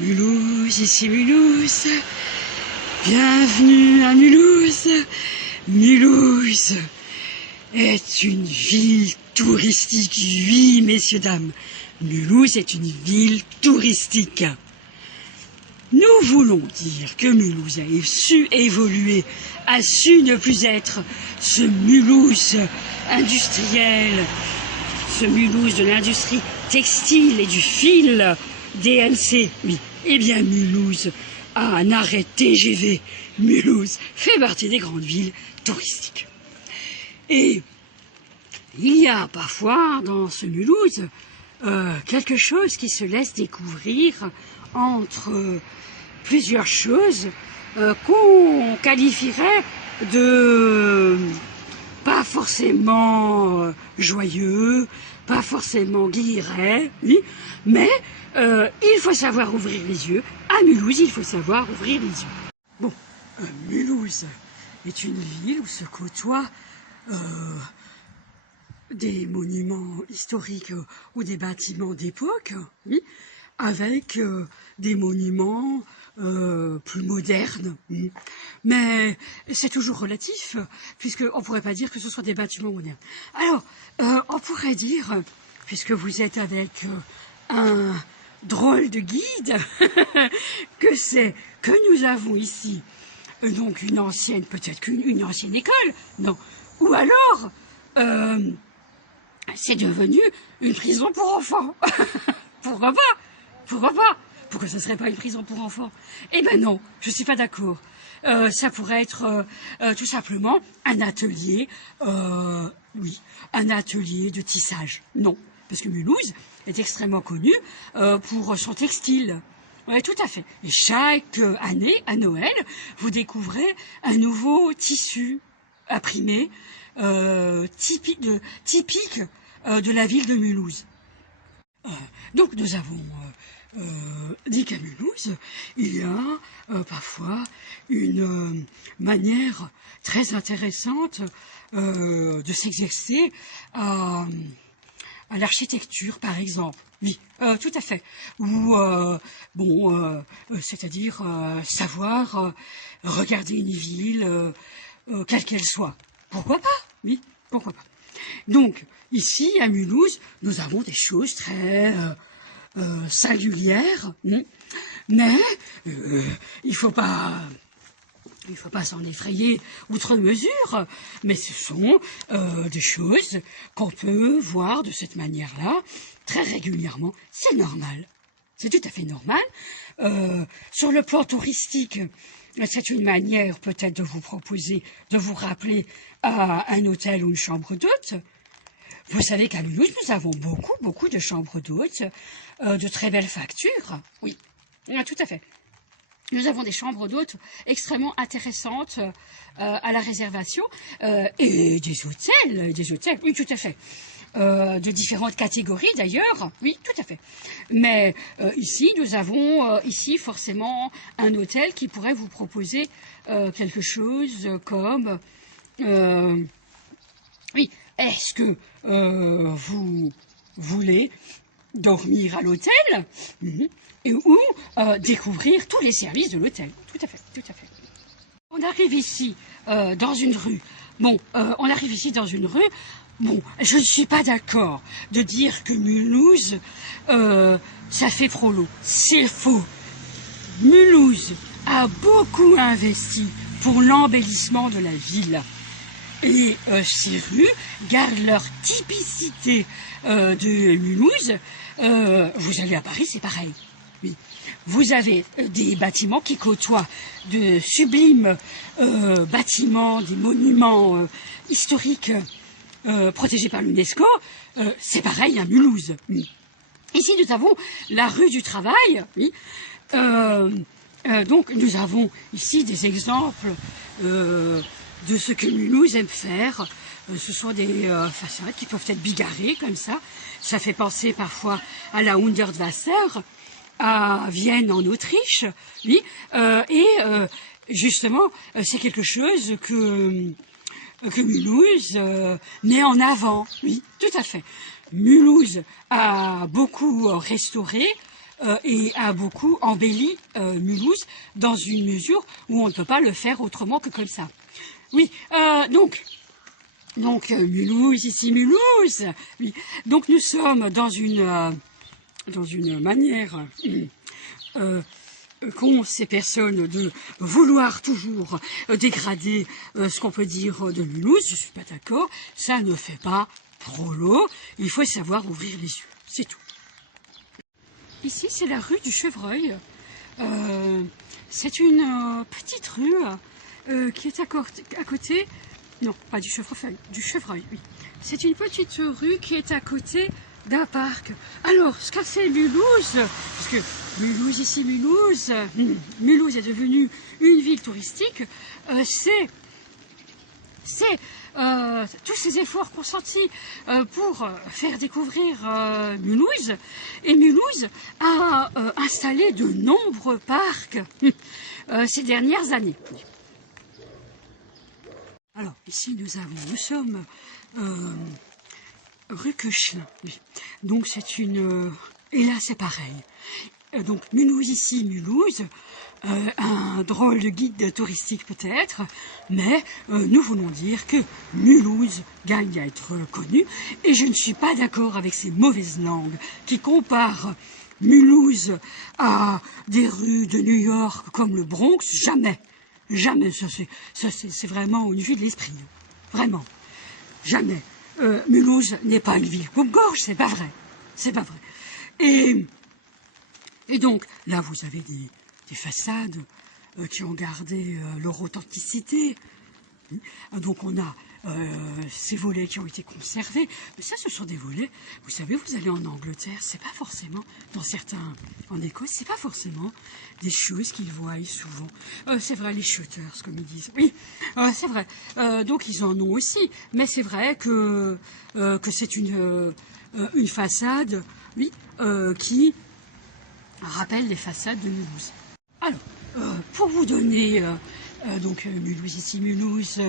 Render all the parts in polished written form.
Mulhouse, ici Mulhouse. Bienvenue à Mulhouse. Mulhouse est une ville touristique. Oui, messieurs, dames. Mulhouse est une ville touristique. Nous voulons dire que Mulhouse a su évoluer, a su ne plus être ce Mulhouse industriel, ce Mulhouse de l'industrie textile et du fil DNC. Oui, eh bien Mulhouse a un arrêt TGV. Mulhouse fait partie des grandes villes touristiques. Et il y a parfois dans ce Mulhouse quelque chose qui se laisse découvrir entre plusieurs choses qu'on qualifierait de pas forcément joyeux, pas forcément guilleret, oui, mais il faut savoir ouvrir les yeux. À Mulhouse, il faut savoir ouvrir les yeux. Bon, Mulhouse est une ville où se côtoient des monuments historiques ou des bâtiments d'époque, oui, avec des monuments plus modernes. Oui. Mais c'est toujours relatif, puisqu'on ne pourrait pas dire que ce soit des bâtiments modernes. Alors, on pourrait dire, puisque vous êtes avec un drôle de guide, que nous avons ici donc une ancienne, peut-être qu'une ancienne école, non, ou alors c'est devenu une prison pour enfants. Pourquoi pas? Pourquoi pas? Pourquoi ça serait pas une prison pour enfants? Eh ben non, je suis pas d'accord. Ça pourrait être tout simplement un atelier, oui, un atelier de tissage. Non, parce que Mulhouse est extrêmement connu pour son textile. Oui, tout à fait. Et chaque année, à Noël, vous découvrez un nouveau tissu imprimé typique de la ville de Mulhouse. Donc nous avons dit qu'à Mulhouse, il y a parfois une manière très intéressante de s'exercer à l'architecture, par exemple. Oui, tout à fait. Ou, c'est-à-dire savoir regarder une ville, quelle qu'elle soit. Pourquoi pas? Oui, pourquoi pas. Donc, ici, à Mulhouse, nous avons des choses très singulières, mais il faut pas s'en effrayer outre mesure, mais ce sont des choses qu'on peut voir de cette manière-là très régulièrement. C'est normal, c'est tout à fait normal. Sur le plan touristique, c'est une manière peut-être de vous proposer, de vous rappeler à un hôtel ou une chambre d'hôte. Vous savez qu'à Mulhouse, nous avons beaucoup de chambres d'hôtes, de très belles factures. Oui, tout à fait. Nous avons des chambres d'hôtes extrêmement intéressantes à la réservation et des hôtels, oui, tout à fait. De différentes catégories d'ailleurs, oui, tout à fait. Mais ici, nous avons ici forcément un hôtel qui pourrait vous proposer quelque chose comme... oui, est-ce que vous voulez dormir à l'hôtel ou découvrir tous les services de l'hôtel? Tout à fait, tout à fait. On arrive ici dans une rue. Bon, on arrive ici dans une rue. Bon, je ne suis pas d'accord de dire que Mulhouse, ça fait frollo. C'est faux. Mulhouse a beaucoup investi pour l'embellissement de la ville. Et ces rues gardent leur typicité de Mulhouse. Vous allez à Paris, c'est pareil. Oui. Vous avez des bâtiments qui côtoient de sublimes bâtiments, des monuments historiques protégés par l'UNESCO. C'est pareil à Mulhouse. Oui. Ici, nous avons la rue du Travail. Oui. Donc, nous avons ici des exemples de ce que Mulhouse aime faire. Ce sont des façades qui peuvent être bigarrées comme ça. Ça fait penser parfois à la Hundertwasser, à Vienne en Autriche. Oui. Justement, c'est quelque chose que Mulhouse met en avant. Oui, tout à fait. Mulhouse a beaucoup restauré et a beaucoup embelli Mulhouse dans une mesure où on ne peut pas le faire autrement que comme ça. Oui, donc Mulhouse, ici Mulhouse. Oui. Donc nous sommes dans une manière qu'ont ces personnes de vouloir toujours dégrader ce qu'on peut dire de Mulhouse. Je suis pas d'accord, ça ne fait pas prolo, il faut savoir ouvrir les yeux, c'est tout. Ici c'est la rue du Chevreuil, c'est une petite rue qui est à côté, non pas du Chevreuil, du Chevreuil, oui. C'est une petite rue qui est à côté d'un parc. Alors, ce qu'a fait Mulhouse, parce que Mulhouse, ici Mulhouse, Mulhouse est devenue une ville touristique, c'est tous ces efforts consentis pour faire découvrir Mulhouse. Et Mulhouse a installé de nombreux parcs ces dernières années. Alors, ici nous sommes rue Koechlin, oui. Donc c'est et là c'est pareil. Donc Mulhouse ici, Mulhouse, un drôle de guide touristique peut-être, mais nous voulons dire que Mulhouse gagne à être connu, et je ne suis pas d'accord avec ces mauvaises langues qui comparent Mulhouse à des rues de New York comme le Bronx. Jamais, jamais, ça c'est vraiment une vue de l'esprit, vraiment, jamais. Mulhouse n'est pas une ville coupe-gorge, c'est pas vrai, c'est pas vrai. Et donc là vous avez des façades qui ont gardé leur authenticité. Donc on a ces volets qui ont été conservés, mais ça ce sont des volets, vous savez, vous allez en Angleterre, c'est pas forcément, en Écosse, c'est pas forcément des choses qu'ils voient souvent. C'est vrai, les shutters, comme ils disent, oui, c'est vrai, donc ils en ont aussi, mais c'est vrai que c'est une façade, oui, qui rappelle les façades de Mulhouse. Alors, pour vous donner donc Mulhouse ici, Mulhouse,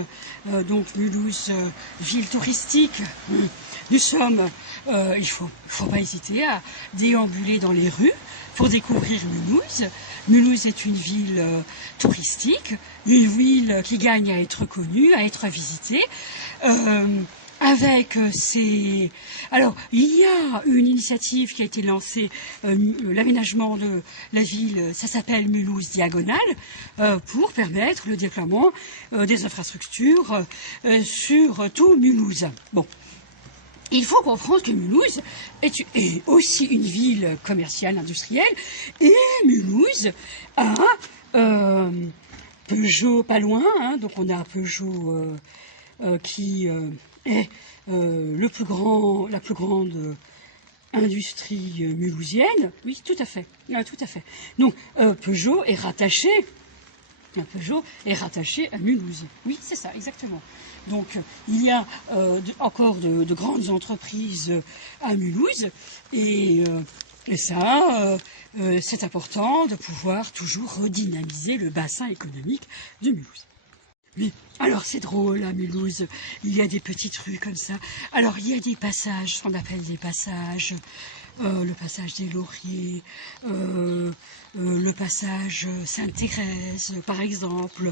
donc Mulhouse, ville touristique. Nous sommes, il faut pas hésiter à déambuler dans les rues pour découvrir Mulhouse. Mulhouse est une ville touristique, une ville qui gagne à être connue, à être visitée. Avec Alors, il y a une initiative qui a été lancée, l'aménagement de la ville, ça s'appelle Mulhouse Diagonale, pour permettre le déploiement des infrastructures sur tout Mulhouse. Bon. Il faut comprendre que Mulhouse est aussi une ville commerciale, industrielle, et Mulhouse a Peugeot pas loin, hein, donc on a Peugeot qui est la plus grande industrie mulhousienne. Oui, tout à fait, tout à fait. Donc Peugeot est rattaché à Mulhouse. Oui, c'est ça, exactement. Donc il y a encore de grandes entreprises à Mulhouse, et ça, c'est important de pouvoir toujours redynamiser le bassin économique de Mulhouse. Oui, alors c'est drôle à Mulhouse, il y a des petites rues comme ça. Alors il y a des passages, on appelle des passages, le passage des Lauriers, le passage Sainte-Thérèse par exemple.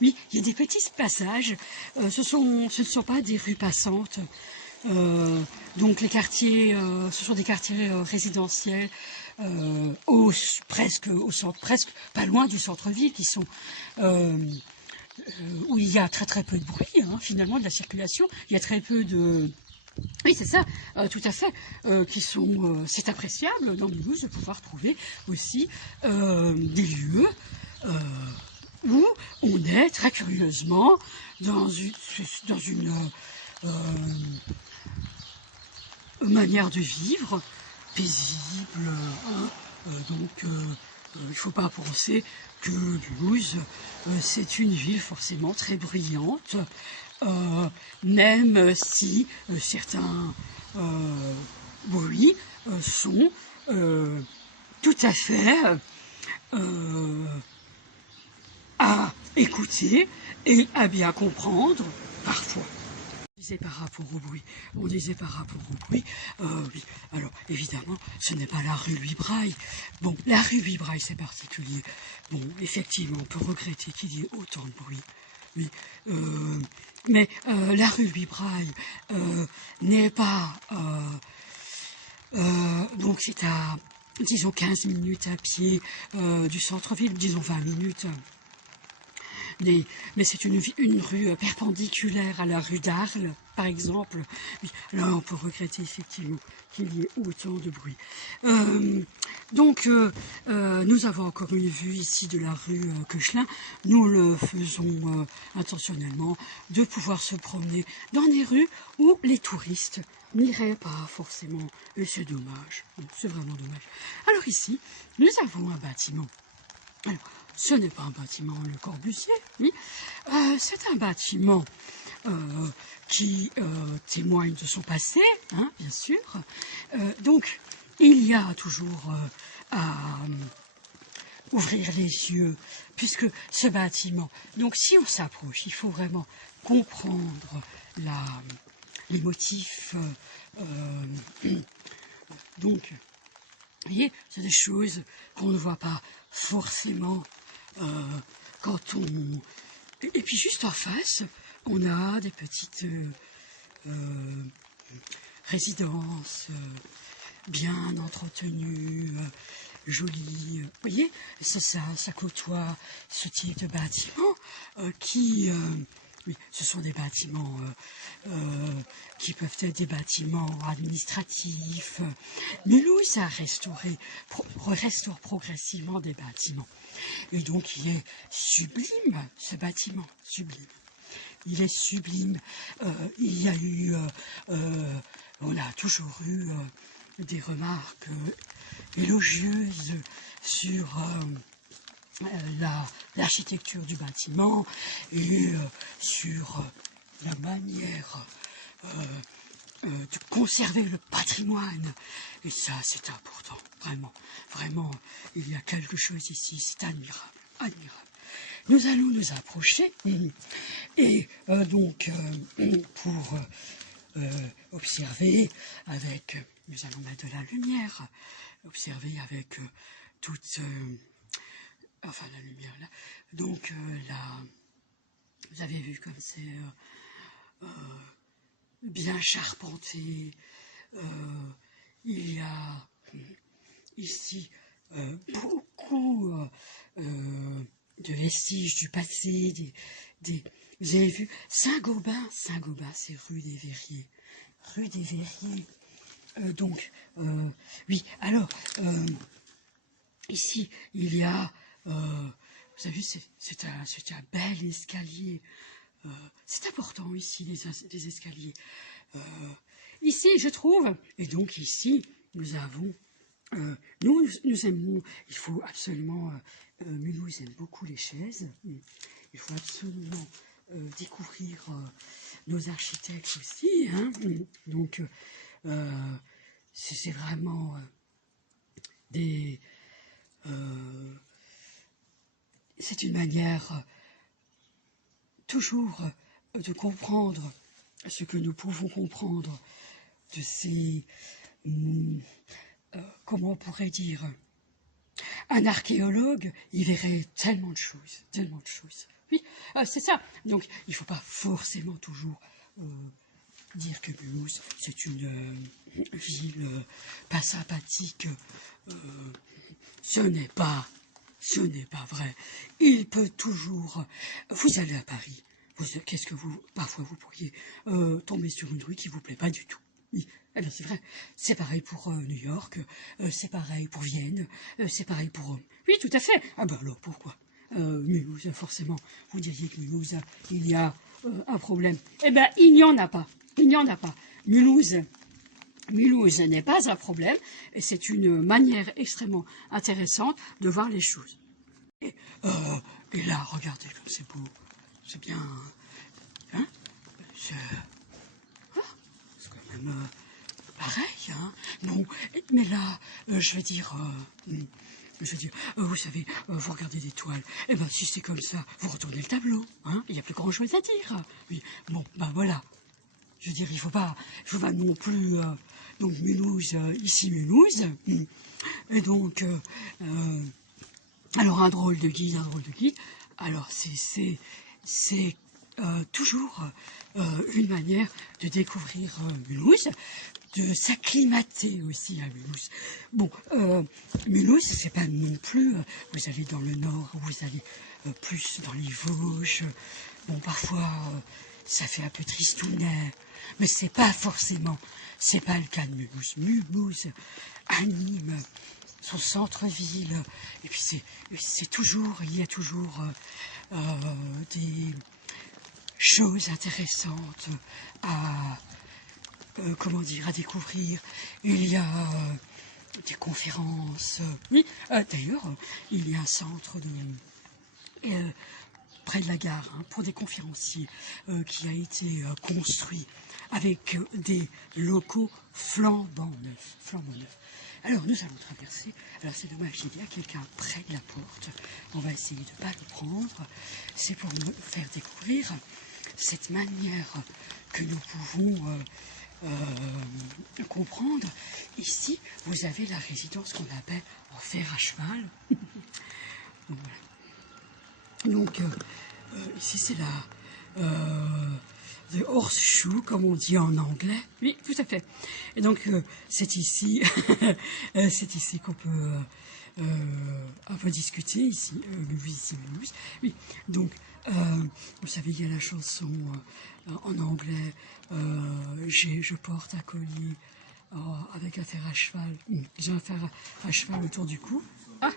Oui, il y a des petits passages, ce ne sont pas des rues passantes. Donc les quartiers, ce sont des quartiers résidentiels presque au centre, presque pas loin du centre-ville, qui sont où il y a très peu de bruit, hein, finalement, de la circulation. Il y a très peu de... Oui, c'est ça, tout à fait, c'est appréciable dans Mulhouse de pouvoir trouver aussi des lieux où on est très curieusement dans une manière de vivre paisible, hein, donc il ne faut pas penser que Mulhouse, c'est une ville forcément très bruyante, même si certains bruits sont tout à fait à écouter et à bien comprendre parfois. disait par rapport au bruit. On disait par rapport au bruit. Oui. Alors, évidemment, ce n'est pas la rue Louis Braille. Bon, la rue Louis Braille, c'est particulier. Bon, effectivement, on peut regretter qu'il y ait autant de bruit. Oui. Mais la rue Louis Braille n'est pas... donc, c'est à, disons, 15 minutes à pied du centre-ville, disons 20 minutes. Mais c'est une rue perpendiculaire à la rue d'Arles, par exemple. Oui, là, on peut regretter effectivement qu'il y ait autant de bruit. Nous avons encore une vue ici de la rue Koechlin. Nous le faisons intentionnellement, de pouvoir se promener dans des rues où les touristes n'iraient pas forcément. Et c'est dommage, c'est vraiment dommage. Alors ici, nous avons un bâtiment. Alors, ce n'est pas un bâtiment Le Corbusier, oui. C'est un bâtiment qui témoigne de son passé, hein, bien sûr. Donc, il y a toujours à ouvrir les yeux, puisque ce bâtiment... Donc, si on s'approche, il faut vraiment comprendre les motifs. Donc, vous voyez, c'est des choses qu'on ne voit pas forcément quand on... Et puis juste en face, on a des petites résidences bien entretenues, jolies. Vous voyez, ça côtoie ce type de bâtiment qui... oui, ce sont des bâtiments qui peuvent être des bâtiments administratifs. Mulhouse a restaure progressivement des bâtiments. Et donc il est sublime, ce bâtiment, sublime. Il est sublime. Il y a eu, on a toujours eu des remarques élogieuses sur... l'architecture du bâtiment et sur la manière de conserver le patrimoine. Et ça, c'est important, vraiment. Vraiment, il y a quelque chose ici, c'est admirable, admirable. Nous allons nous approcher et pour observer avec... Nous allons mettre de la lumière, observer avec toute... enfin la lumière là, donc là, vous avez vu comme c'est bien charpenté, il y a ici beaucoup de vestiges du passé, vous avez vu, Saint-Gobain, c'est rue des Verriers, oui, alors, ici, il y a... vous avez vu, c'est un bel escalier. C'est important ici, les escaliers. Ici, je trouve, et donc ici, nous avons... nous aimons, il faut absolument... Mulhouse aime beaucoup les chaises. Il faut absolument découvrir nos architectes aussi. Hein, donc, c'est vraiment des... c'est une manière toujours de comprendre ce que nous pouvons comprendre de ces... comment on pourrait dire... Un archéologue, il verrait tellement de choses, tellement de choses. Oui, c'est ça. Donc, il ne faut pas forcément toujours dire que Mulhouse, c'est une ville pas sympathique. Ce n'est pas vrai. Il peut toujours... Vous allez à Paris, qu'est-ce que parfois vous pourriez tomber sur une rue qui ne vous plaît pas du tout. Oui, eh bien c'est vrai. C'est pareil pour New York, c'est pareil pour Vienne, c'est pareil pour Rome. Oui, tout à fait. Ah ben alors pourquoi Mulhouse, forcément, vous diriez que Mulhouse, il y a un problème. Eh bien, il n'y en a pas. Il n'y en a pas. Mulhouse n'est pas un problème, et c'est une manière extrêmement intéressante de voir les choses. Et là, regardez comme c'est beau, c'est bien, hein, c'est quand même pareil, hein. Bon, mais là, je veux dire, vous savez, vous regardez des toiles, et ben si c'est comme ça, vous retournez le tableau, hein, il n'y a plus grand chose à dire. Oui, bon, ben voilà. je veux dire, il faut pas non plus, donc Mulhouse, ici Mulhouse, et donc, alors un drôle de guide, alors c'est toujours une manière de découvrir Mulhouse, de s'acclimater aussi à Mulhouse. Bon, Mulhouse, c'est pas non plus, vous allez dans le nord, vous allez plus dans les Vosges, bon, parfois, ça fait un peu tristounet, mais c'est pas le cas de Mulhouse. Mulhouse anime son centre-ville, et puis il y a toujours des choses intéressantes à à découvrir. Il y a des conférences. Oui, d'ailleurs, il y a un centre près de la gare, hein, pour des conférenciers, qui a été construit avec des locaux flambant neufs. Alors nous allons traverser. Alors c'est dommage, il y a quelqu'un près de la porte. On va essayer de ne pas le prendre. C'est pour nous faire découvrir cette manière que nous pouvons comprendre. Ici, vous avez la résidence qu'on appelle en fer à cheval. Donc, voilà. Donc ici c'est the horseshoe, comme on dit en anglais. Oui, tout à fait. Et donc c'est ici, c'est ici qu'on peut un peu discuter ici, Mulhouse. Oui, donc vous savez, il y a la chanson en anglais, je porte un collier avec un fer à cheval. J'ai un fer à cheval autour du cou. Ah.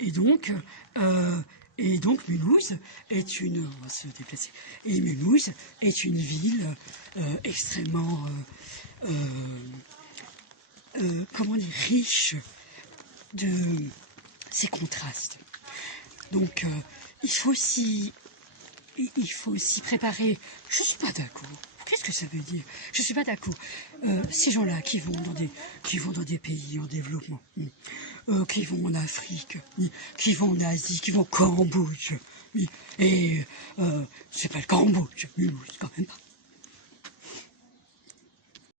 Et donc Mulhouse est on va se déplacer. Et Mulhouse est une ville extrêmement, comment dire, riche de ces contrastes. Donc il faut s'y préparer. Je suis pas d'accord. Qu'est-ce que ça veut dire? Je suis pas d'accord. Ces gens-là qui vont dans des pays en développement, qui vont en Afrique, qui vont en Asie, qui vont au Cambodge, et c'est pas le Cambodge, Mulhouse, quand même pas.